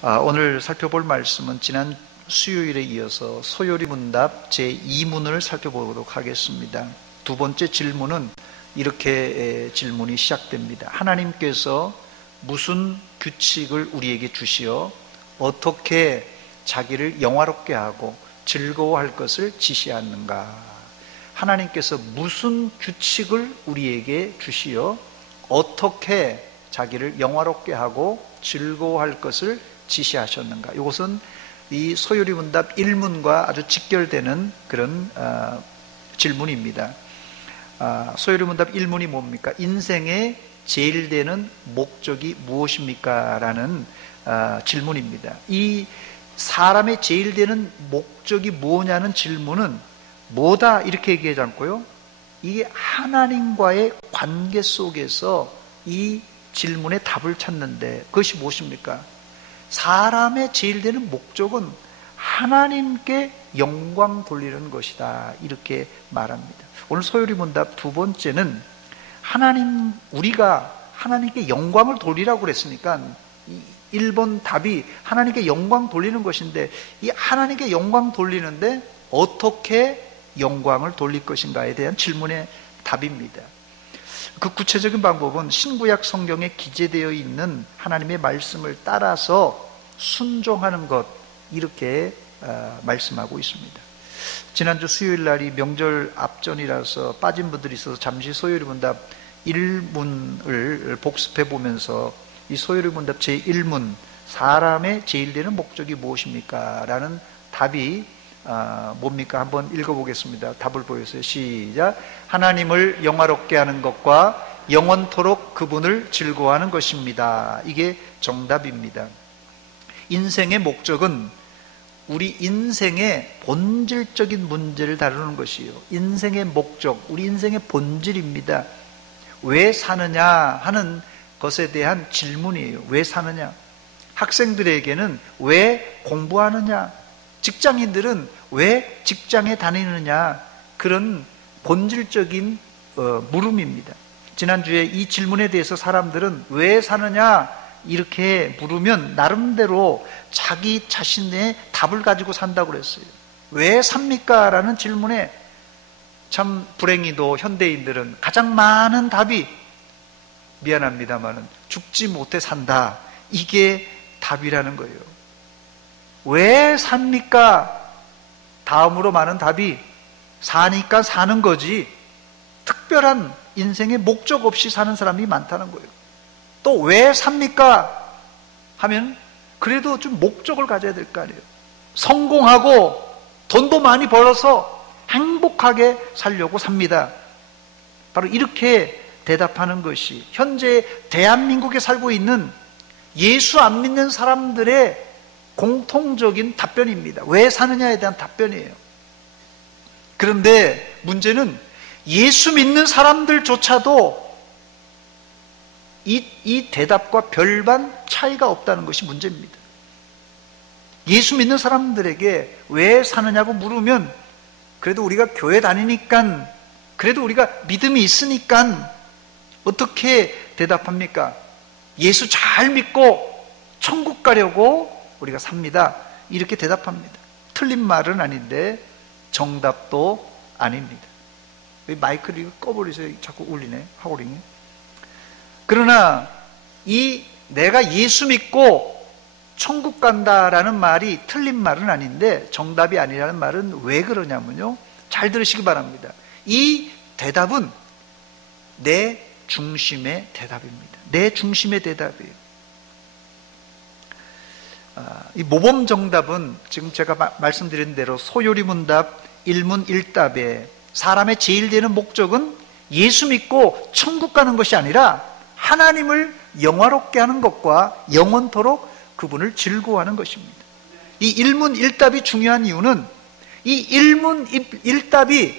오늘 살펴볼 말씀은 지난 수요일에 이어서 소요리 문답 제2문을 살펴보도록 하겠습니다. 두 번째 질문은 이렇게 질문이 시작됩니다. 하나님께서 무슨 규칙을 우리에게 주시어 어떻게 자기를 영화롭게 하고 즐거워할 것을 지시하는가? 하나님께서 무슨 규칙을 우리에게 주시어 어떻게 자기를 영화롭게 하고 즐거워할 것을 지시하셨는가? 이것은 이 소요리 문답 1문과 아주 직결되는 그런 질문입니다. 소요리 문답 1문이 뭡니까? 인생의 제일 되는 목적이 무엇입니까? 라는 질문입니다. 이 사람의 제일 되는 목적이 뭐냐는 질문은 뭐다 이렇게 얘기하지 않고요, 이게 하나님과의 관계 속에서 이 질문의 답을 찾는데 그것이 무엇입니까? 사람의 제일 되는 목적은 하나님께 영광 돌리는 것이다 이렇게 말합니다. 오늘 소요리 문답 두 번째는 우리가 하나님께 영광을 돌리라고 그랬으니까 1번 답이 하나님께 영광 돌리는 것인데, 이 하나님께 영광 돌리는데 어떻게 영광을 돌릴 것인가에 대한 질문의 답입니다. 그 구체적인 방법은 신구약 성경에 기재되어 있는 하나님의 말씀을 따라서 순종하는 것, 이렇게 말씀하고 있습니다. 지난주 수요일 날이 명절 앞전이라서 빠진 분들이 있어서 잠시 소요리 문답 1문을 복습해 보면서 이 소요리 문답 제1문, 사람의 제일 되는 목적이 무엇입니까? 라는 답이 뭡니까? 한번 읽어보겠습니다. 답을 보여주세요. 시작. 하나님을 영화롭게 하는 것과 영원토록 그분을 즐거워하는 것입니다. 이게 정답입니다. 인생의 목적은 우리 인생의 본질적인 문제를 다루는 것이요, 인생의 목적, 우리 인생의 본질입니다. 왜 사느냐 하는 것에 대한 질문이에요. 왜 사느냐? 학생들에게는 왜 공부하느냐? 직장인들은 왜 직장에 다니느냐? 그런 본질적인 물음입니다. 지난주에 이 질문에 대해서 사람들은 왜 사느냐 이렇게 물으면 나름대로 자기 자신의 답을 가지고 산다고 그랬어요. 왜 삽니까? 라는 질문에 참 불행히도 현대인들은 가장 많은 답이, 미안합니다만은, 죽지 못해 산다, 이게 답이라는 거예요. 왜 삽니까? 다음으로 많은 답이 사니까 사는 거지, 특별한 인생의 목적 없이 사는 사람이 많다는 거예요. 또 왜 삽니까? 하면 그래도 좀 목적을 가져야 될 거 아니에요. 성공하고 돈도 많이 벌어서 행복하게 살려고 삽니다. 바로 이렇게 대답하는 것이 현재 대한민국에 살고 있는 예수 안 믿는 사람들의 공통적인 답변입니다. 왜 사느냐에 대한 답변이에요. 그런데 문제는 예수 믿는 사람들조차도 이 대답과 별반 차이가 없다는 것이 문제입니다. 예수 믿는 사람들에게 왜 사느냐고 물으면 그래도 우리가 교회 다니니까, 그래도 우리가 믿음이 있으니까, 어떻게 대답합니까? 예수 잘 믿고 천국 가려고 우리가 삽니다, 이렇게 대답합니다. 틀린 말은 아닌데 정답도 아닙니다. 마이크를 꺼버리세요. 자꾸 울리네, 하우링이. 그러나 내가 예수 믿고 천국 간다라는 말이 틀린 말은 아닌데 정답이 아니라는 말은 왜 그러냐면요, 잘 들으시기 바랍니다. 이 대답은 내 중심의 대답입니다. 내 중심의 대답이에요. 이 모범 정답은 지금 제가 말씀드린 대로 소요리 문답 1문 1답에 사람의 제일 되는 목적은 예수 믿고 천국 가는 것이 아니라 하나님을 영화롭게 하는 것과 영원토록 그분을 즐거워하는 것입니다. 이 1문 1답이 중요한 이유는 이 1문 1답이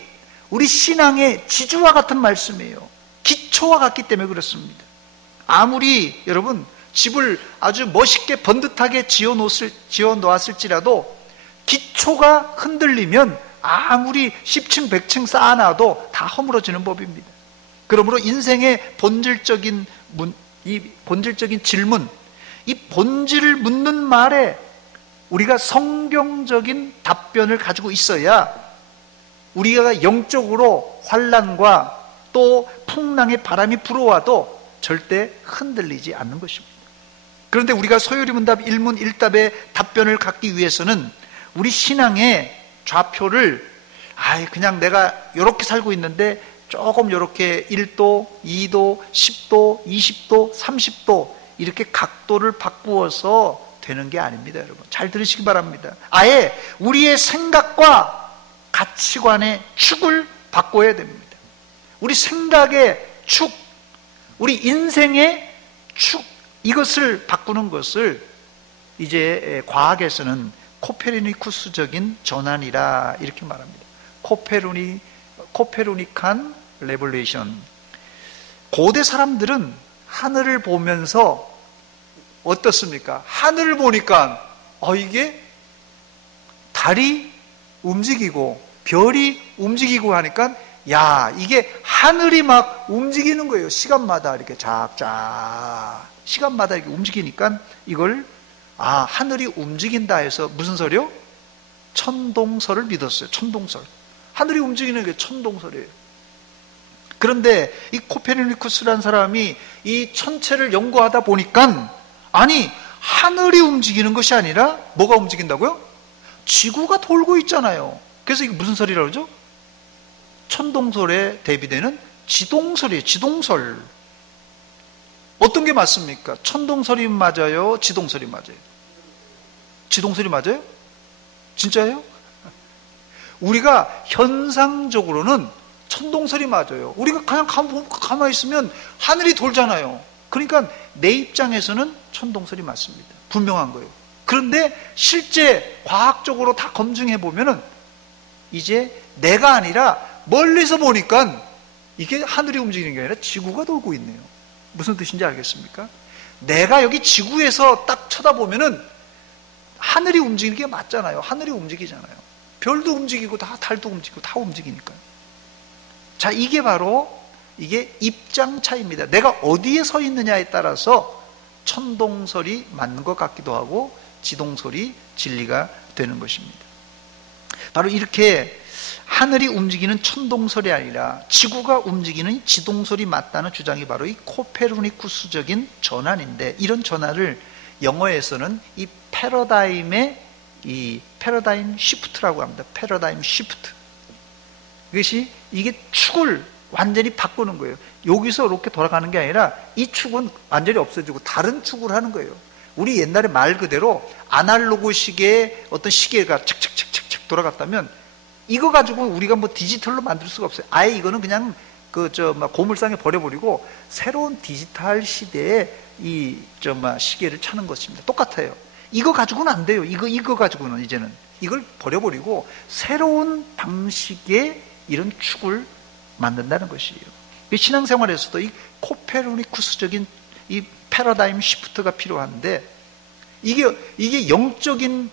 우리 신앙의 지주와 같은 말씀이에요. 기초와 같기 때문에 그렇습니다. 아무리 여러분 집을 아주 멋있게 번듯하게 지어 놓았을지라도 기초가 흔들리면 아무리 10층 100층 쌓아놔도 다 허물어지는 법입니다. 그러므로 인생의 본질적인 질문, 이 본질을 묻는 말에 우리가 성경적인 답변을 가지고 있어야 우리가 영적으로 환난과 또 풍랑의 바람이 불어와도 절대 흔들리지 않는 것입니다. 그런데 우리가 소요리 문답 1문 1답의 답변을 갖기 위해서는 우리 신앙의 좌표를 그냥 내가 이렇게 살고 있는데 조금 이렇게 1도, 2도, 10도, 20도, 30도 이렇게 각도를 바꾸어서 되는 게 아닙니다. 여러분 잘 들으시기 바랍니다. 아예 우리의 생각과 가치관의 축을 바꿔야 됩니다. 우리 생각의 축, 우리 인생의 축, 이것을 바꾸는 것을 이제 과학에서는 코페르니쿠스적인 전환이라 이렇게 말합니다. 코페르니칸 레볼레이션. 고대 사람들은 하늘을 보면서 어떻습니까? 하늘을 보니까 이게 달이 움직이고 별이 움직이고 하니까 이게 하늘이 막 움직이는 거예요. 시간마다 이렇게 작작 시간마다 이렇게 움직이니까 이걸 하늘이 움직인다 해서 무슨 소리요? 천동설을 믿었어요. 천동설. 하늘이 움직이는 게 천동설이에요. 그런데 이 코페르니쿠스라는 사람이 이 천체를 연구하다 보니까 하늘이 움직이는 것이 아니라 뭐가 움직인다고요? 지구가 돌고 있잖아요. 그래서 이게 무슨 소리라고 그러죠? 천동설에 대비되는 지동설이에요. 지동설. 어떤 게 맞습니까? 천동설이 맞아요? 지동설이 맞아요? 지동설이 맞아요? 진짜예요? 우리가 현상적으로는 천동설이 맞아요. 우리가 그냥 가만히 있으면 하늘이 돌잖아요. 그러니까 내 입장에서는 천동설이 맞습니다. 분명한 거예요. 그런데 실제 과학적으로 다 검증해 보면은 이제 내가 아니라 멀리서 보니까 이게 하늘이 움직이는 게 아니라 지구가 돌고 있네요. 무슨 뜻인지 알겠습니까? 내가 여기 지구에서 딱 쳐다보면은 하늘이 움직이는 게 맞잖아요. 하늘이 움직이잖아요. 별도 움직이고 달도 움직이고 다 움직이니까요. 자, 이게 바로 이게 입장 차이입니다. 내가 어디에 서 있느냐에 따라서 천동설이 맞는 것 같기도 하고 지동설이 진리가 되는 것입니다. 바로 이렇게 하늘이 움직이는 천동설이 아니라 지구가 움직이는 지동설이 맞다는 주장이 바로 이 코페르니쿠스적인 전환인데, 이런 전환을 영어에서는 이 패러다임의 이 패러다임 시프트라고 합니다. 패러다임 시프트. 이것이 이게 축을 완전히 바꾸는 거예요. 여기서 이렇게 돌아가는 게 아니라 이 축은 완전히 없어지고 다른 축을 하는 거예요. 우리 옛날에 말 그대로 아날로그 시계의 어떤 시계가 착착착착착 돌아갔다면 이거 가지고 우리가 뭐 디지털로 만들 수가 없어요. 아예 이거는 그냥 고물상에 버려버리고 새로운 디지털 시대에 시계를 차는 것입니다. 똑같아요. 이거 가지고는 안 돼요. 이거 가지고는 이제는 이걸 버려버리고 새로운 방식의 이런 축을 만든다는 것이에요. 신앙생활에서도 이 코페르니쿠스적인 이 패러다임 시프트가 필요한데 이게 영적인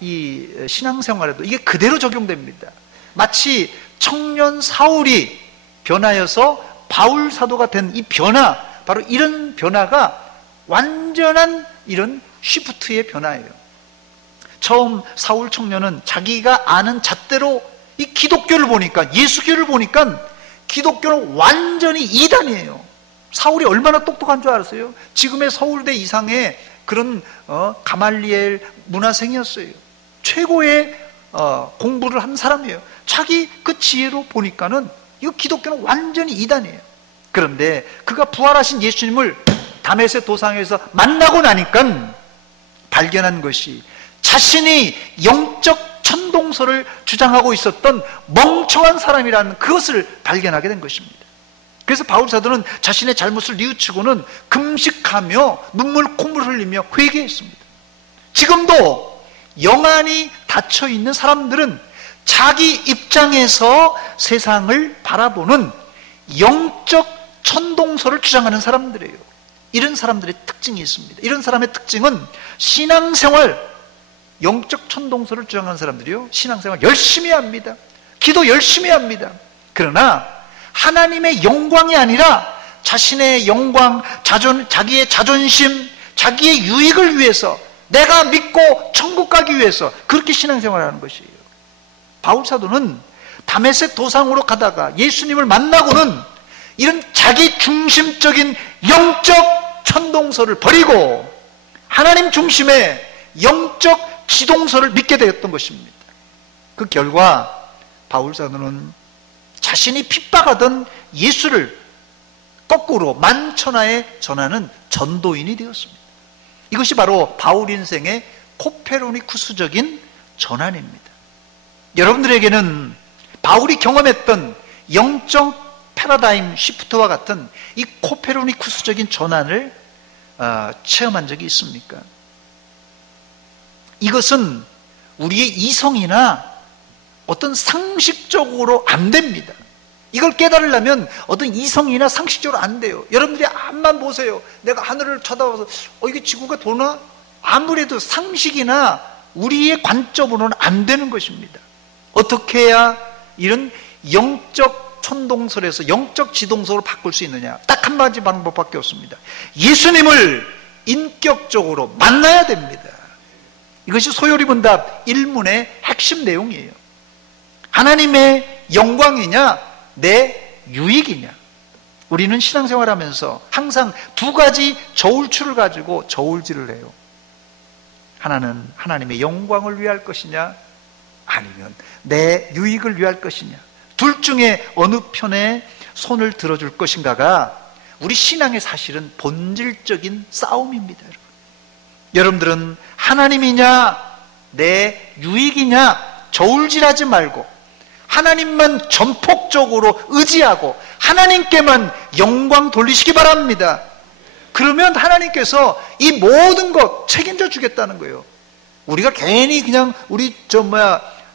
이 신앙생활에도 이게 그대로 적용됩니다. 마치 청년 사울이 변하여서 바울 사도가 된 이 변화, 바로 이런 변화가 완전한 이런 시프트의 변화예요. 처음 사울 청년은 자기가 아는 잣대로 이 기독교를 보니까, 예수교를 보니까 기독교는 완전히 이단이에요. 사울이 얼마나 똑똑한 줄 알았어요? 지금의 서울대 이상의 그런 가말리엘 문화생이었어요. 최고의 공부를 한 사람이에요. 자기 그 지혜로 보니까는 이 기독교는 완전히 이단이에요. 그런데 그가 부활하신 예수님을 다메섹 도상에서 만나고 나니까 발견한 것이 자신이 영적 천동설을 주장하고 있었던 멍청한 사람이라는 그것을 발견하게 된 것입니다. 그래서 바울 사도는 자신의 잘못을 뉘우치고는 금식하며 콧물 흘리며 회개했습니다. 지금도 영안이 닫혀 있는 사람들은 자기 입장에서 세상을 바라보는 영적 천동설을 주장하는 사람들이에요. 이런 사람들의 특징이 있습니다. 이런 사람의 특징은 신앙생활, 영적 천동설을 주장하는 사람들이요, 신앙생활 열심히 합니다. 기도 열심히 합니다. 그러나 하나님의 영광이 아니라 자신의 영광, 자기의 자존심, 자기의 유익을 위해서, 내가 믿고 천국 가기 위해서 그렇게 신앙생활을 하는 것이에요. 바울 사도는 다메섹 도상으로 가다가 예수님을 만나고는 이런 자기 중심적인 영적 천동설을 버리고 하나님 중심의 영적 지동설을 믿게 되었던 것입니다. 그 결과 바울 사도는 자신이 핍박하던 예수를 거꾸로 만천하에 전하는 전도인이 되었습니다. 이것이 바로 바울 인생의 코페르니쿠스적인 전환입니다. 여러분들에게는 바울이 경험했던 영적 패러다임 시프트와 같은 이 코페르니쿠스적인 전환을 체험한 적이 있습니까? 이것은 우리의 이성이나 어떤 상식적으로 안 됩니다. 이걸 깨달으려면 어떤 이성이나 상식적으로 안 돼요. 여러분들이 앞만 보세요. 내가 하늘을 쳐다봐서 이게 지구가 도나? 아무래도 상식이나 우리의 관점으로는 안 되는 것입니다. 어떻게 해야 이런 영적 천동설에서 영적 지동설로 바꿀 수 있느냐? 딱 한 가지 방법밖에 없습니다. 예수님을 인격적으로 만나야 됩니다. 이것이 소요리문답 1문의 핵심 내용이에요. 하나님의 영광이냐, 내 유익이냐. 우리는 신앙생활하면서 항상 두 가지 저울추를 가지고 저울질을 해요. 하나는 하나님의 영광을 위할 것이냐, 아니면 내 유익을 위할 것이냐. 둘 중에 어느 편에 손을 들어줄 것인가가 우리 신앙의 사실은 본질적인 싸움입니다. 여러분들은 하나님이냐 내 유익이냐 저울질하지 말고 하나님만 전폭적으로 의지하고 하나님께만 영광 돌리시기 바랍니다. 그러면 하나님께서 이 모든 것 책임져 주겠다는 거예요. 우리가 괜히 그냥 우리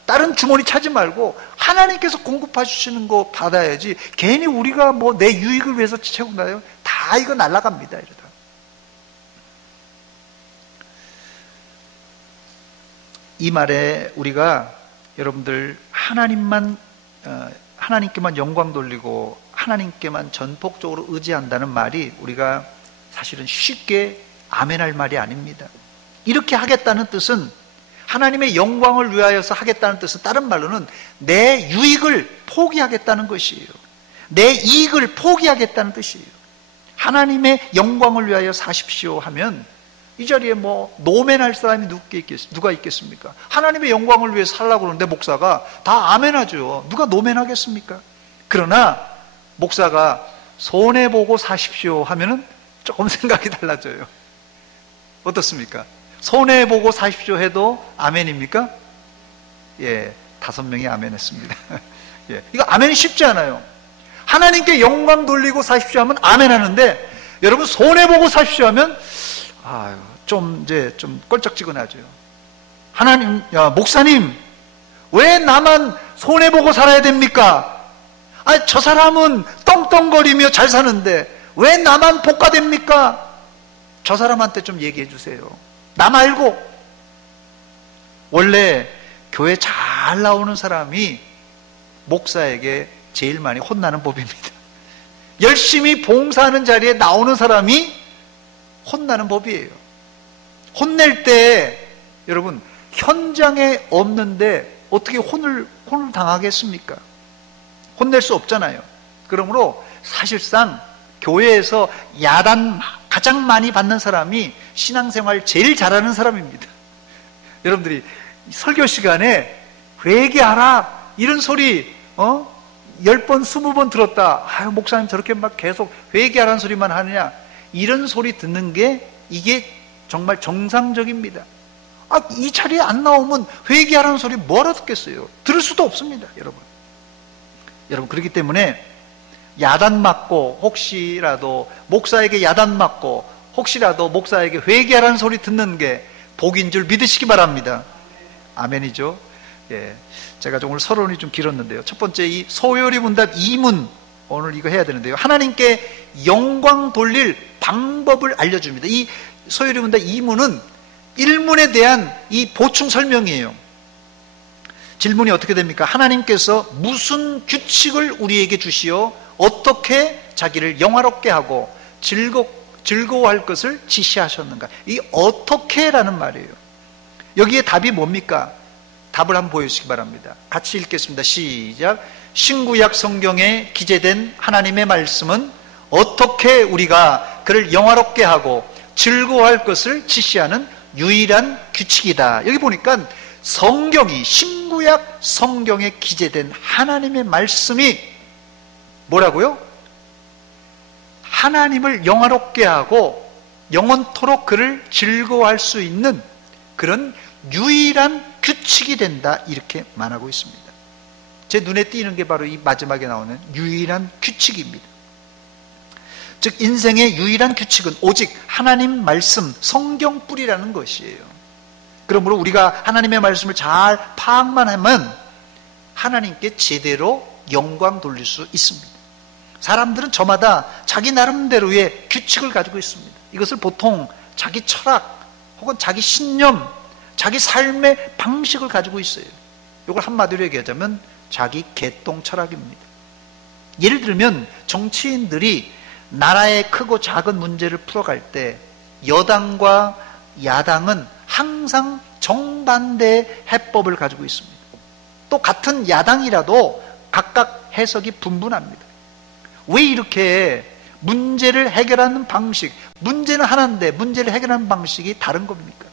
다른 주머니 차지 말고 하나님께서 공급해 주시는 거 받아야지 괜히 우리가 내 유익을 위해서 채운다요? 다 이거 날아갑니다. 이러다. 이 말에 우리가 여러분들 하나님께만 영광 돌리고 하나님께만 전폭적으로 의지한다는 말이 우리가 사실은 쉽게 아멘할 말이 아닙니다. 이렇게 하겠다는 뜻은 하나님의 영광을 위하여서 하겠다는 뜻은 다른 말로는 내 유익을 포기하겠다는 것이에요. 내 이익을 포기하겠다는 뜻이에요. 하나님의 영광을 위하여 사십시오 하면 이 자리에 노멘할 사람이 누가 있겠습니까? 하나님의 영광을 위해 살라고 그러는데 목사가 다 아멘하죠. 누가 노멘하겠습니까? 그러나 목사가 손해보고 사십시오 하면은 조금 생각이 달라져요. 어떻습니까? 손해보고 사십시오 해도 아멘입니까? 예, 5명이 아멘했습니다. 예, 이거 아멘이 쉽지 않아요. 하나님께 영광 돌리고 사십시오 하면 아멘하는데 여러분 손해보고 사십시오 하면 좀 껄쩍지근하죠. 목사님, 왜 나만 손해보고 살아야 됩니까? 저 사람은 떵떵거리며 잘 사는데 왜 나만 복가됩니까? 저 사람한테 좀 얘기해 주세요. 나 말고. 원래 교회 잘 나오는 사람이 목사에게 제일 많이 혼나는 법입니다. 열심히 봉사하는 자리에 나오는 사람이 혼나는 법이에요. 혼낼 때 여러분 현장에 없는데 어떻게 혼을 당하겠습니까? 혼낼 수 없잖아요. 그러므로 사실상 교회에서 야단 가장 많이 받는 사람이 신앙생활 제일 잘하는 사람입니다. 여러분들이 설교 시간에 회개하라 이런 소리 10번 20번 들었다. 목사님 저렇게 막 계속 회개하라는 소리만 하느냐, 이런 소리 듣는 게 이게 정말 정상적입니다. 이 자리에 안 나오면 회개하라는 소리 뭐라 듣겠어요? 들을 수도 없습니다. 여러분 그렇기 때문에 야단 맞고 혹시라도 목사에게 야단 맞고 혹시라도 목사에게 회개하라는 소리 듣는 게 복인 줄 믿으시기 바랍니다. 아멘이죠. 예, 제가 오늘 서론이 좀 길었는데요. 첫 번째 이 소요리문답 2문 오늘 이거 해야 되는데요. 하나님께 영광 돌릴 방법을 알려줍니다. 이 소요리문답 2문은 1문에 대한 이 보충 설명이에요. 질문이 어떻게 됩니까? 하나님께서 무슨 규칙을 우리에게 주시어 어떻게 자기를 영화롭게 하고 즐거워할 것을 지시하셨는가? 이 어떻게라는 말이에요. 여기에 답이 뭡니까? 답을 한번 보여주시기 바랍니다. 같이 읽겠습니다. 시작. 신구약 성경에 기재된 하나님의 말씀은 어떻게 우리가 그를 영화롭게 하고 즐거워할 것을 지시하는 유일한 규칙이다. 여기 보니까 성경이, 신구약 성경에 기재된 하나님의 말씀이 뭐라고요? 하나님을 영화롭게 하고 영원토록 그를 즐거워할 수 있는 그런 유일한 규칙이 된다, 이렇게 말하고 있습니다. 제 눈에 띄는 게 바로 이 마지막에 나오는 유일한 규칙입니다. 즉 인생의 유일한 규칙은 오직 하나님 말씀, 성경뿐이라는 것이에요. 그러므로 우리가 하나님의 말씀을 잘 파악만 하면 하나님께 제대로 영광 돌릴 수 있습니다. 사람들은 저마다 자기 나름대로의 규칙을 가지고 있습니다. 이것을 보통 자기 철학 혹은 자기 신념, 자기 삶의 방식을 가지고 있어요. 이걸 한마디로 얘기하자면 자기 개똥 철학입니다. 예를 들면 정치인들이 나라의 크고 작은 문제를 풀어갈 때 여당과 야당은 항상 정반대의 해법을 가지고 있습니다. 또 같은 야당이라도 각각 해석이 분분합니다. 왜 이렇게 문제를 해결하는 방식, 문제는 하나인데 문제를 해결하는 방식이 다른 겁니까?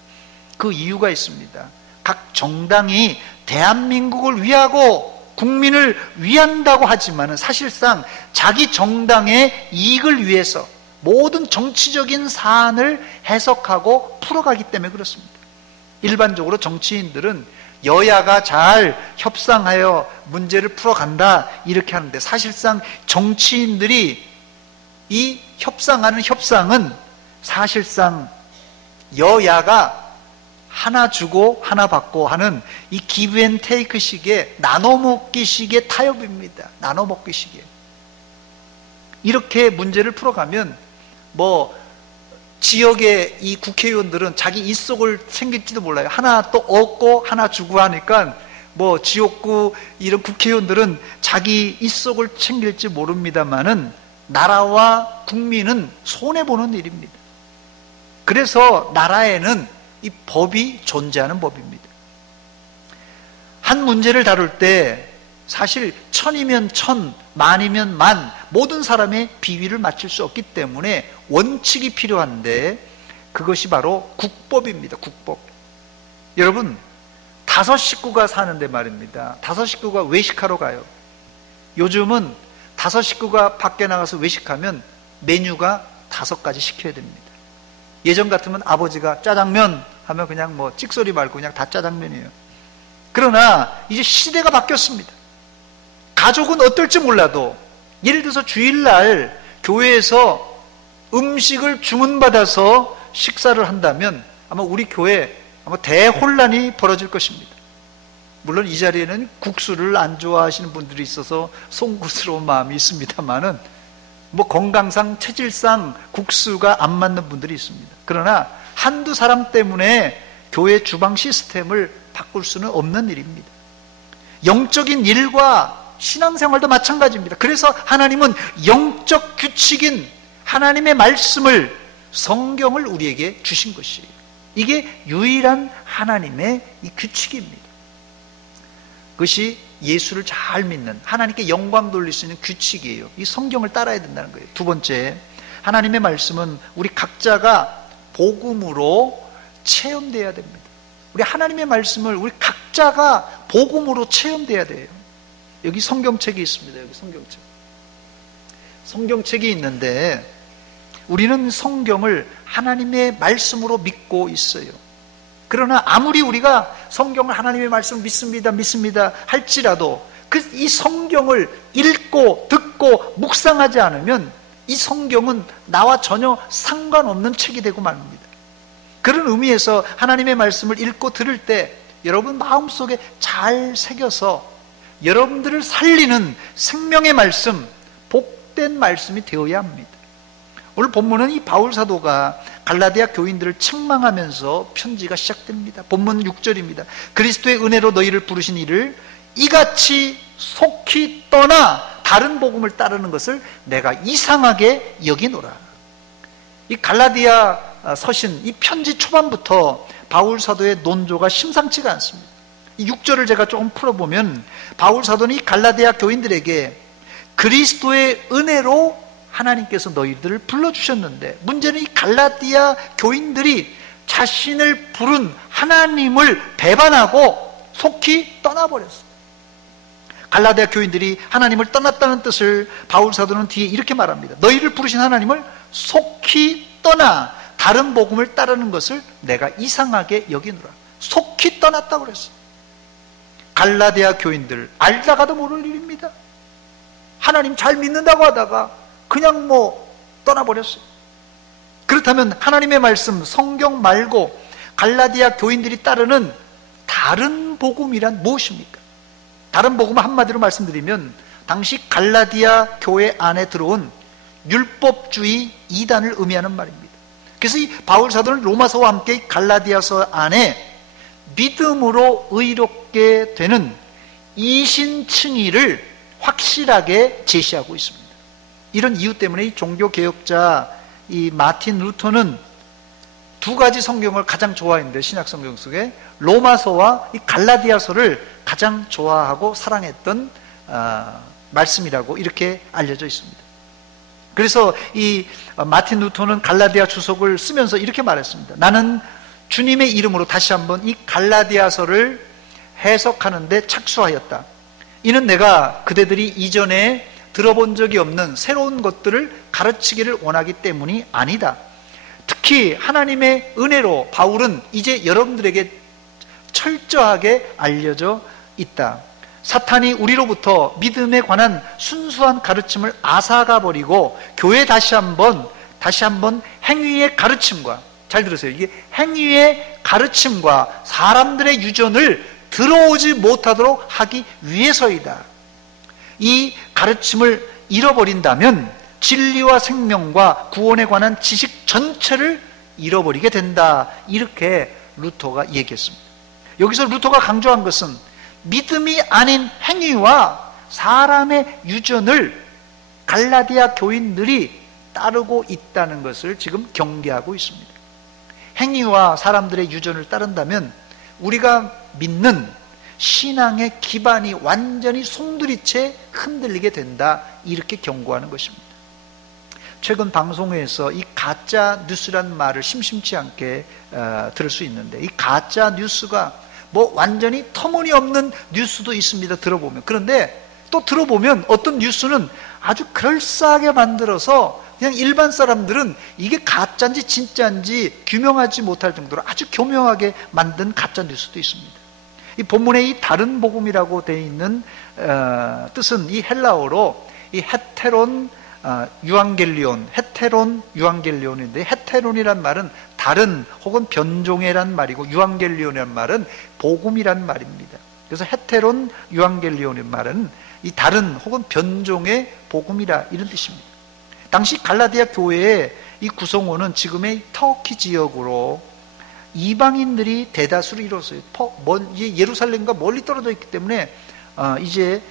그 이유가 있습니다. 각 정당이 대한민국을 위하고 국민을 위한다고 하지만 사실상 자기 정당의 이익을 위해서 모든 정치적인 사안을 해석하고 풀어가기 때문에 그렇습니다. 일반적으로 정치인들은 여야가 잘 협상하여 문제를 풀어간다 이렇게 하는데 사실상 정치인들이 이 협상하는 협상은 사실상 여야가 하나 주고 하나 받고 하는 이 기브 앤 테이크 식의 나눠먹기 식의 타협입니다. 나눠먹기 식의. 이렇게 문제를 풀어가면 지역의 이 국회의원들은 자기 입속을 챙길지도 몰라요. 하나 또 얻고 하나 주고 하니까 지역구 이런 국회의원들은 자기 입속을 챙길지 모릅니다만은 나라와 국민은 손해보는 일입니다. 그래서 나라에는 이 법이 존재하는 법입니다. 한 문제를 다룰 때 사실 천이면 천, 만이면 만, 모든 사람의 비위를 맞출 수 없기 때문에 원칙이 필요한데 그것이 바로 국법입니다. 국법. 여러분 5 식구가 사는데 말입니다. 5 식구가 외식하러 가요. 요즘은 5 식구가 밖에 나가서 외식하면 메뉴가 5가지 시켜야 됩니다. 예전 같으면 아버지가 짜장면 하면 그냥 찍소리 말고 그냥 다 짜장면이에요. 그러나 이제 시대가 바뀌었습니다. 가족은 어떨지 몰라도 예를 들어서 주일날 교회에서 음식을 주문받아서 식사를 한다면 아마 우리 교회 대혼란이 벌어질 것입니다. 물론 이 자리에는 국수를 안 좋아하시는 분들이 있어서 송구스러운 마음이 있습니다만은 건강상 체질상 국수가 안 맞는 분들이 있습니다. 그러나 한두 사람 때문에 교회 주방 시스템을 바꿀 수는 없는 일입니다. 영적인 일과 신앙생활도 마찬가지입니다. 그래서 하나님은 영적 규칙인 하나님의 말씀을, 성경을 우리에게 주신 것이에요. 이게 유일한 하나님의 이 규칙입니다. 그것이 예수를 잘 믿는, 하나님께 영광 돌릴 수 있는 규칙이에요. 이 성경을 따라야 된다는 거예요. 두 번째, 하나님의 말씀은 우리 각자가 복음으로 체험돼야 됩니다. 우리 하나님의 말씀을 우리 각자가 복음으로 체험돼야 돼요. 여기 성경책이 있습니다. 여기 성경책. 성경책이 있는데 우리는 성경을 하나님의 말씀으로 믿고 있어요. 그러나 아무리 우리가 성경을 하나님의 말씀을 믿습니다 할지라도 이 성경을 읽고 듣고 묵상하지 않으면 이 성경은 나와 전혀 상관없는 책이 되고 말입니다. 그런 의미에서 하나님의 말씀을 읽고 들을 때 여러분 마음속에 잘 새겨서 여러분들을 살리는 생명의 말씀, 복된 말씀이 되어야 합니다. 오늘 본문은 이 바울 사도가 갈라디아 교인들을 책망하면서 편지가 시작됩니다. 본문 6절입니다. 그리스도의 은혜로 너희를 부르신 이를 이같이 속히 떠나 다른 복음을 따르는 것을 내가 이상하게 여기노라. 이 갈라디아 서신 이 편지 초반부터 바울 사도의 논조가 심상치가 않습니다. 이 6절을 제가 조금 풀어보면 바울 사도는 이 갈라디아 교인들에게 그리스도의 은혜로 하나님께서 너희들을 불러주셨는데, 문제는 이 갈라디아 교인들이 자신을 부른 하나님을 배반하고 속히 떠나버렸어요. 갈라디아 교인들이 하나님을 떠났다는 뜻을 바울 사도는 뒤에 이렇게 말합니다. 너희를 부르신 하나님을 속히 떠나 다른 복음을 따르는 것을 내가 이상하게 여기노라. 속히 떠났다고 그랬어요. 갈라디아 교인들, 알다가도 모를 일입니다. 하나님 잘 믿는다고 하다가 그냥 떠나버렸어요. 그렇다면 하나님의 말씀, 성경 말고 갈라디아 교인들이 따르는 다른 복음이란 무엇입니까? 다른 복음 한마디로 말씀드리면 당시 갈라디아 교회 안에 들어온 율법주의 이단을 의미하는 말입니다. 그래서 이 바울 사도는 로마서와 함께 갈라디아서 안에 믿음으로 의롭게 되는 이신칭의를 확실하게 제시하고 있습니다. 이런 이유 때문에 이 종교개혁자 이 마틴 루터는 두 가지 성경을 가장 좋아했는데, 신약 성경 속에 로마서와 이 갈라디아서를 가장 좋아하고 사랑했던 말씀이라고 이렇게 알려져 있습니다. 그래서 이 마틴 루터는 갈라디아 주석을 쓰면서 이렇게 말했습니다. 나는 주님의 이름으로 다시 한번 이 갈라디아서를 해석하는 데 착수하였다. 이는 내가 그대들이 이전에 들어본 적이 없는 새로운 것들을 가르치기를 원하기 때문이 아니다. 특히 하나님의 은혜로 바울은 이제 여러분들에게 철저하게 알려져 있다. 사탄이 우리로부터 믿음에 관한 순수한 가르침을 앗아가 버리고 교회 다시 한번 행위의 가르침과, 잘 들으세요, 이게 행위의 가르침과 사람들의 유전을 들어오지 못하도록 하기 위해서이다. 이 가르침을 잃어버린다면 진리와 생명과 구원에 관한 지식 전체를 잃어버리게 된다. 이렇게 루터가 얘기했습니다. 여기서 루터가 강조한 것은 믿음이 아닌 행위와 사람의 유전을 갈라디아 교인들이 따르고 있다는 것을 지금 경계하고 있습니다. 행위와 사람들의 유전을 따른다면 우리가 믿는 신앙의 기반이 완전히 송두리째 흔들리게 된다. 이렇게 경고하는 것입니다. 최근 방송에서 이 가짜 뉴스란 말을 심심치 않게 들을 수 있는데, 이 가짜 뉴스가 완전히 터무니없는 뉴스도 있습니다. 들어보면. 그런데 또 들어보면 어떤 뉴스는 아주 그럴싸하게 만들어서 그냥 일반 사람들은 이게 가짜인지 진짜인지 규명하지 못할 정도로 아주 교묘하게 만든 가짜 뉴스도 있습니다. 이 본문에 이 다른 복음이라고 되어 있는 뜻은 이 헬라어로 이 헤테론 유앙겔리온인데, 헤테론이란 말은 다른 혹은 변종이란 말이고 유앙겔리온이란 말은 복음이란 말입니다. 그래서 헤테론 유앙겔리온의 말은 이 다른 혹은 변종의 복음이라, 이런 뜻입니다. 당시 갈라디아 교회의 이 구성원은 지금의 터키 지역으로 이방인들이 대다수를 이뤘어요. 예루살렘과 멀리 떨어져 있기 때문에 이제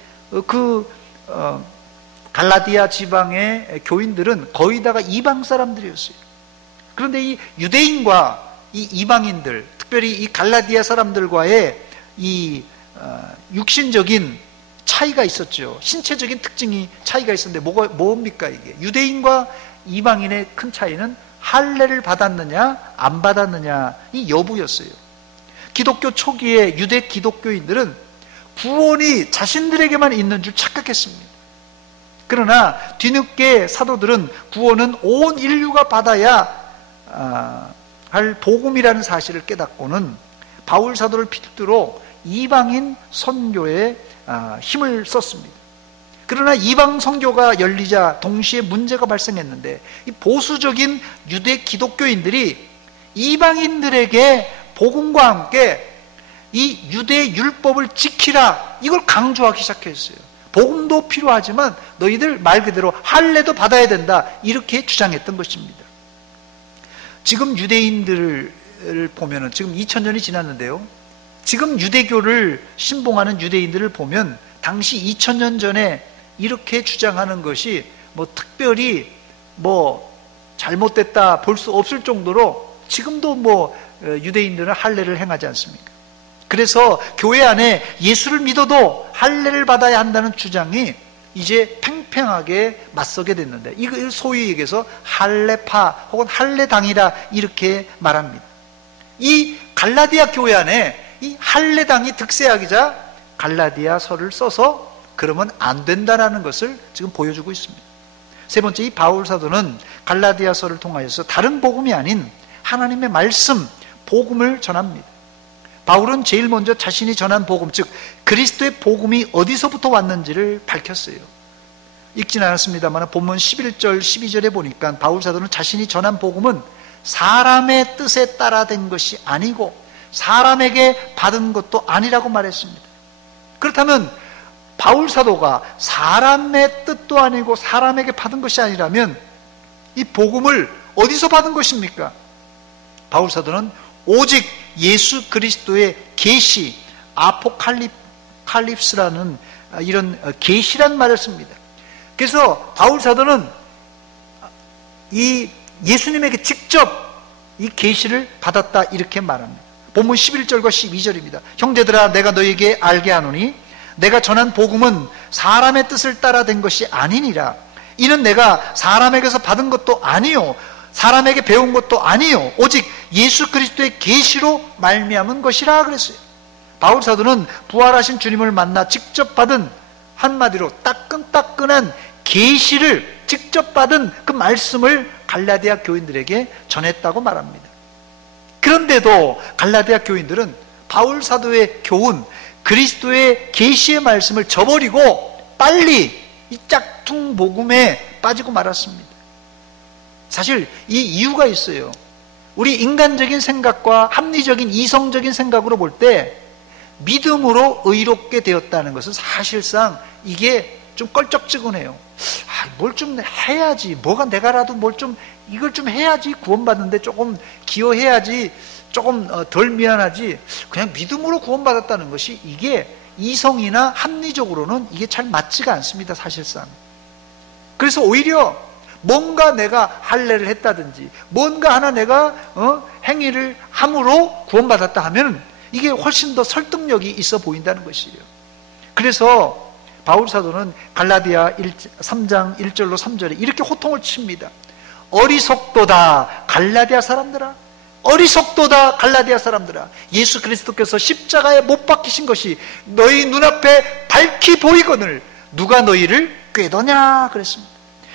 갈라디아 지방의 교인들은 거의 다가 이방 사람들이었어요. 그런데 이 유대인과 이 이방인들, 특별히 이 갈라디아 사람들과의 이 육신적인 차이가 있었죠. 신체적인 특징이 차이가 있었는데 뭡니까 이게? 유대인과 이방인의 큰 차이는 할례를 받았느냐 안 받았느냐 이 여부였어요. 기독교 초기에 유대 기독교인들은 구원이 자신들에게만 있는 줄 착각했습니다. 그러나 뒤늦게 사도들은 구원은 온 인류가 받아야 할 복음이라는 사실을 깨닫고는 바울 사도를 필두로 이방인 선교에 힘을 썼습니다. 그러나 이방 선교가 열리자 동시에 문제가 발생했는데, 이 보수적인 유대 기독교인들이 이방인들에게 복음과 함께 이 유대 율법을 지키라, 이걸 강조하기 시작했어요. 복음도 필요하지만 너희들 말 그대로 할례도 받아야 된다, 이렇게 주장했던 것입니다. 지금 유대인들을 보면은, 지금 2000년이 지났는데요, 지금 유대교를 신봉하는 유대인들을 보면 당시 2000년 전에 이렇게 주장하는 것이 특별히 잘못됐다 볼 수 없을 정도로 지금도 뭐 유대인들은 할례를 행하지 않습니까? 그래서 교회 안에 예수를 믿어도 할례를 받아야 한다는 주장이 이제 팽팽하게 맞서게 됐는데, 이걸 소위 얘기해서 할례파 혹은 할례당이라 이렇게 말합니다. 이 갈라디아 교회 안에 이 할례당이 득세하기자 갈라디아서를 써서 그러면 안 된다라는 것을 지금 보여주고 있습니다. 세 번째, 이 바울 사도는 갈라디아서를 통하여서 다른 복음이 아닌 하나님의 말씀, 복음을 전합니다. 바울은 제일 먼저 자신이 전한 복음, 즉 그리스도의 복음이 어디서부터 왔는지를 밝혔어요. 읽진 않았습니다만 본문 11절, 12절에 보니까 바울 사도는 자신이 전한 복음은 사람의 뜻에 따라 된 것이 아니고 사람에게 받은 것도 아니라고 말했습니다. 그렇다면 바울 사도가 사람의 뜻도 아니고 사람에게 받은 것이 아니라면 이 복음을 어디서 받은 것입니까? 바울 사도는 오직 예수 그리스도의 계시, 아포칼립스라는 이런 계시란 말을 씁니다. 그래서 바울 사도는 이 예수님에게 직접 이 계시를 받았다 이렇게 말합니다. 본문 11절과 12절입니다. 형제들아, 내가 너희에게 알게 하노니 내가 전한 복음은 사람의 뜻을 따라 된 것이 아니니라. 이는 내가 사람에게서 받은 것도 아니요 사람에게 배운 것도 아니요 오직 예수 그리스도의 계시로 말미암은 것이라 그랬어요. 바울 사도는 부활하신 주님을 만나 직접 받은, 한마디로 따끈따끈한 계시를 직접 받은 그 말씀을 갈라디아 교인들에게 전했다고 말합니다. 그런데도 갈라디아 교인들은 바울 사도의 교훈, 그리스도의 계시의 말씀을 저버리고 빨리 이 짝퉁 복음에 빠지고 말았습니다. 사실 이 이유가 있어요. 우리 인간적인 생각과 합리적인 이성적인 생각으로 볼 때 믿음으로 의롭게 되었다는 것은 사실상 이게 좀 껄쩍지근해요. 뭘 좀 해야지, 뭐가 내가라도 뭘 좀 이걸 좀 해야지 구원받는데 조금 기여해야지 조금 덜 미안하지, 그냥 믿음으로 구원받았다는 것이 이게 이성이나 합리적으로는 이게 잘 맞지가 않습니다, 사실상. 그래서 오히려 뭔가 내가 할례를 했다든지 뭔가 하나 내가 행위를 함으로 구원받았다 하면 이게 훨씬 더 설득력이 있어 보인다는 것이에요. 그래서 바울 사도는 갈라디아 3장 1절로 3절에 이렇게 호통을 칩니다. 어리석도다 갈라디아 사람들아, 어리석도다 갈라디아 사람들아, 예수 그리스도께서 십자가에 못 박히신 것이 너희 눈앞에 밝히 보이거늘 누가 너희를 꾀더냐 그랬습니다.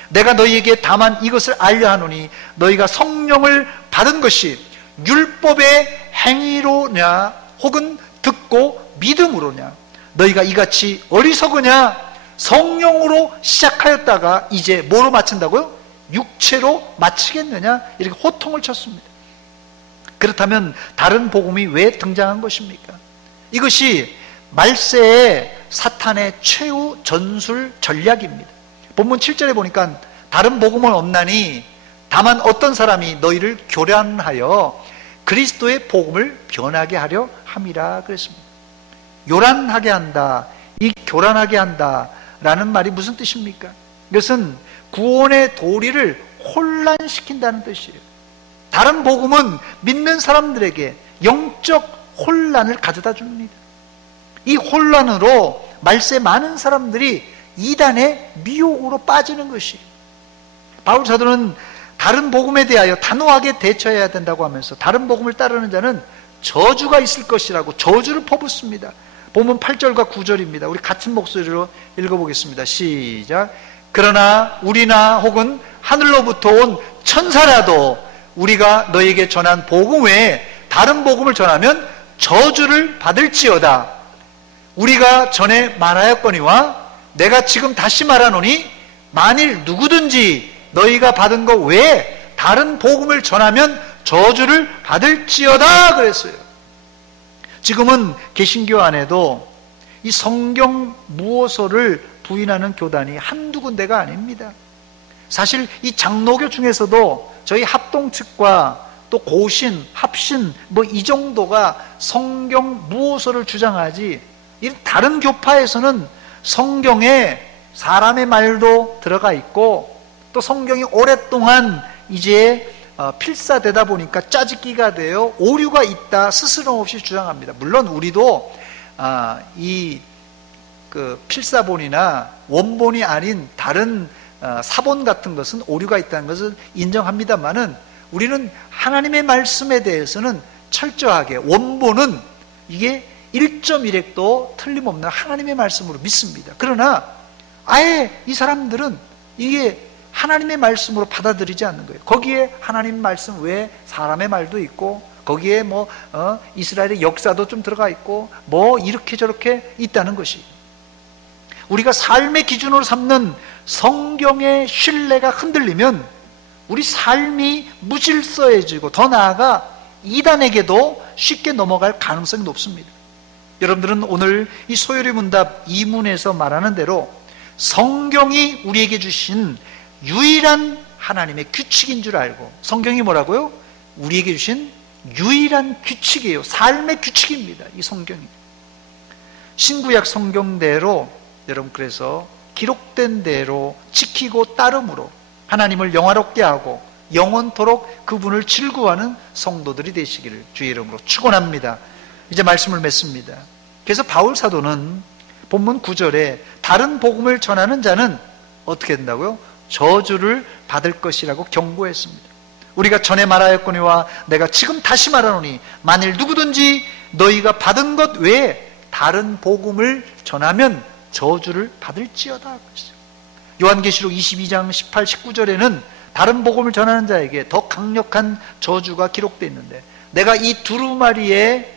내가 너희에게 다만 이것을 알려 하노니 너희가 성령을 받은 것이 율법의 행위로냐 혹은 듣고 믿음으로냐, 너희가 이같이 어리석으냐, 성령으로 시작하였다가 이제 뭐로 마친다고요? 육체로 마치겠느냐, 이렇게 호통을 쳤습니다. 그렇다면 다른 복음이 왜 등장한 것입니까? 이것이 말세의 사탄의 최후 전술 전략입니다. 본문 7절에 보니까 다른 복음은 없나니 다만 어떤 사람이 너희를 교란하여 그리스도의 복음을 변하게 하려 함이라 그랬습니다. 요란하게 한다, 이 교란하게 한다 라는 말이 무슨 뜻입니까? 이것은 구원의 도리를 혼란시킨다는 뜻이에요. 다른 복음은 믿는 사람들에게 영적 혼란을 가져다 줍니다. 이 혼란으로 말세 많은 사람들이 이단의 미혹으로 빠지는 것이에요. 바울 사도는 다른 복음에 대하여 단호하게 대처해야 된다고 하면서 다른 복음을 따르는 자는 저주가 있을 것이라고 저주를 퍼붓습니다. 본문 8절과 9절입니다. 우리 같은 목소리로 읽어보겠습니다. 시작. 그러나 우리나 혹은 하늘로부터 온 천사라도 우리가 너에게 전한 복음 외에 다른 복음을 전하면 저주를 받을지어다. 우리가 전에 말하였거니와 내가 지금 다시 말하노니 만일 누구든지 너희가 받은 것 외에 다른 복음을 전하면 저주를 받을지어다 그랬어요. 지금은 개신교 안에도 이 성경 무호소를 부인하는 교단이 한두 군데가 아닙니다. 사실 이 장로교 중에서도 저희 합동 측과 또 고신, 합신 뭐 이 정도가 성경 무호소를 주장하지, 이 다른 교파에서는 성경에 사람의 말도 들어가 있고 또 성경이 오랫동안 이제 필사되다 보니까 짜깁기가 되어 오류가 있다 스스럼 없이 주장합니다. 물론 우리도 이 필사본이나 원본이 아닌 다른 사본 같은 것은 오류가 있다는 것을 인정합니다만은 우리는 하나님의 말씀에 대해서는 철저하게 원본은 이게 1.1획도 틀림없는 하나님의 말씀으로 믿습니다. 그러나 아예 이 사람들은 이게 하나님의 말씀으로 받아들이지 않는 거예요. 거기에 하나님 말씀 외에 사람의 말도 있고 거기에 이스라엘의 역사도 좀 들어가 있고 이렇게 저렇게 있다는 것이, 우리가 삶의 기준으로 삼는 성경의 신뢰가 흔들리면 우리 삶이 무질서해지고 더 나아가 이단에게도 쉽게 넘어갈 가능성이 높습니다. 여러분들은 오늘 이 소요리 문답 2문에서 말하는 대로 성경이 우리에게 주신 유일한 하나님의 규칙인 줄 알고, 성경이 뭐라고요? 우리에게 주신 유일한 규칙이에요. 삶의 규칙입니다. 이 성경이. 신구약 성경대로 여러분, 그래서 기록된 대로 지키고 따름으로 하나님을 영화롭게 하고 영원토록 그분을 즐거워하는 성도들이 되시기를 주의 이름으로 축원합니다. 이제 말씀을 맺습니다. 그래서 바울 사도는 본문 9절에 다른 복음을 전하는 자는 어떻게 된다고요? 저주를 받을 것이라고 경고했습니다. 우리가 전에 말하였거니와 내가 지금 다시 말하노니 만일 누구든지 너희가 받은 것 외에 다른 복음을 전하면 저주를 받을지어다. 요한계시록 22장 18, 19절에는 다른 복음을 전하는 자에게 더 강력한 저주가 기록되어 있는데, 내가 이 두루마리의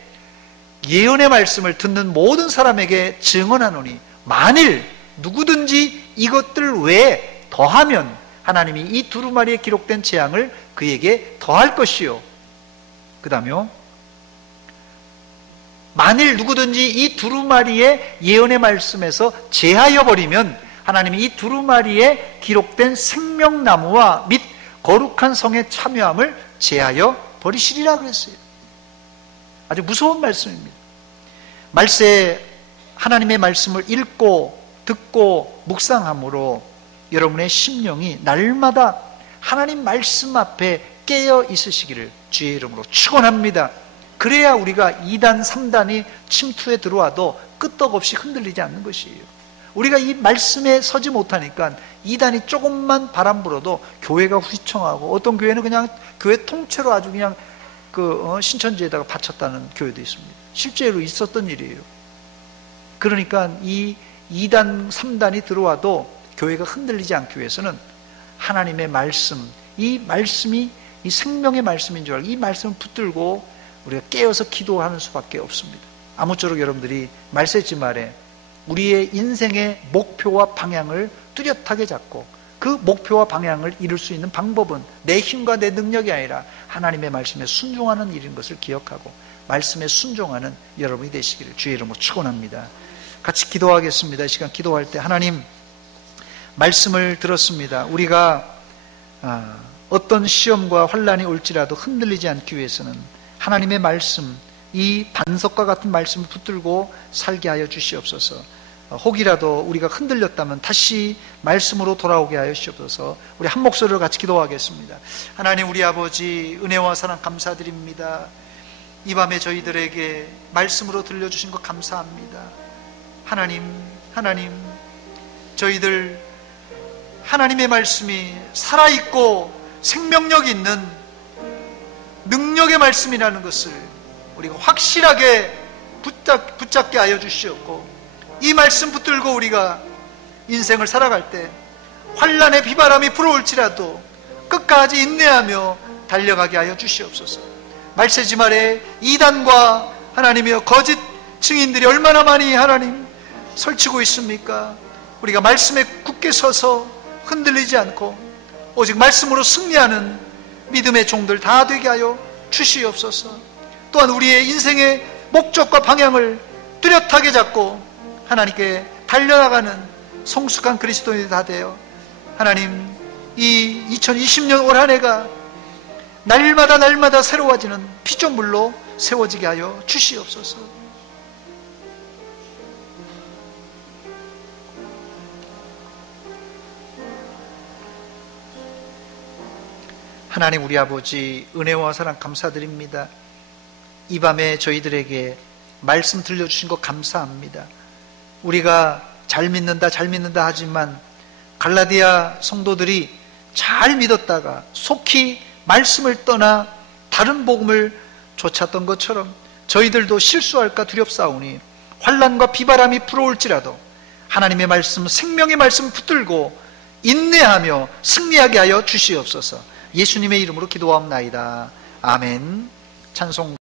예언의 말씀을 듣는 모든 사람에게 증언하노니 만일 누구든지 이것들 외에 더하면 하나님이 이 두루마리에 기록된 재앙을 그에게 더할 것이요. 그 다음에요, 만일 누구든지 이 두루마리의 예언의 말씀에서 제하여 버리면 하나님이 이 두루마리에 기록된 생명나무와 및 거룩한 성의 참여함을 제하여 버리시리라 그랬어요. 아주 무서운 말씀입니다. 말세 하나님의 말씀을 읽고 듣고 묵상함으로 여러분의 심령이 날마다 하나님 말씀 앞에 깨어 있으시기를 주의 이름으로 축원합니다. 그래야 우리가 2단 3단이 침투에 들어와도 끄떡없이 흔들리지 않는 것이에요. 우리가 이 말씀에 서지 못하니까 2단이 조금만 바람 불어도 교회가 휘청하고, 어떤 교회는 그냥 교회 통째로 아주 그냥 신천지에다가 바쳤다는 교회도 있습니다. 실제로 있었던 일이에요. 그러니까 이 2단 3단이 들어와도 교회가 흔들리지 않기 위해서는 하나님의 말씀, 이 말씀이 이 생명의 말씀인 줄 알고 이 말씀을 붙들고 우리가 깨어서 기도하는 수밖에 없습니다. 아무쪼록 여러분들이 말세지 말에 우리의 인생의 목표와 방향을 뚜렷하게 잡고 그 목표와 방향을 이룰 수 있는 방법은 내 힘과 내 능력이 아니라 하나님의 말씀에 순종하는 일인 것을 기억하고 말씀에 순종하는 여러분이 되시기를 주의 이름으로 축원합니다. 같이 기도하겠습니다. 이 시간 기도할 때 하나님, 말씀을 들었습니다. 우리가 어떤 시험과 환난이 올지라도 흔들리지 않기 위해서는 하나님의 말씀, 이 반석과 같은 말씀을 붙들고 살게 하여 주시옵소서. 혹이라도 우리가 흔들렸다면 다시 말씀으로 돌아오게 하여 주시옵소서. 우리 한 목소리로 같이 기도하겠습니다. 하나님, 우리 아버지, 은혜와 사랑 감사드립니다. 이 밤에 저희들에게 말씀으로 들려주신 것 감사합니다. 하나님, 저희들 하나님의 말씀이 살아있고 생명력 있는 능력의 말씀이라는 것을 우리가 확실하게 붙잡게 하여 주시옵고, 이 말씀 붙들고 우리가 인생을 살아갈 때 환난의 비바람이 불어올지라도 끝까지 인내하며 달려가게 하여 주시옵소서. 말세지 말에 이단과 하나님이여 거짓 증인들이 얼마나 많이 하나님 설치고 있습니까? 우리가 말씀에 굳게 서서 흔들리지 않고 오직 말씀으로 승리하는 믿음의 종들 다 되게 하여 주시옵소서. 또한 우리의 인생의 목적과 방향을 뚜렷하게 잡고 하나님께 달려나가는 성숙한 그리스도인이 다 되어 하나님, 이 2020년 올 한 해가 날마다 새로워지는 피조물로 세워지게 하여 주시옵소서. 하나님 우리 아버지 은혜와 사랑 감사드립니다. 이 밤에 저희들에게 말씀 들려주신 것 감사합니다. 우리가 잘 믿는다 하지만 갈라디아 성도들이 잘 믿었다가 속히 말씀을 떠나 다른 복음을 좇았던 것처럼 저희들도 실수할까 두렵사오니 환난과 비바람이 불어올지라도 하나님의 말씀, 생명의 말씀 붙들고 인내하며 승리하게 하여 주시옵소서. 예수님의 이름으로 기도하옵나이다. 아멘. 찬송.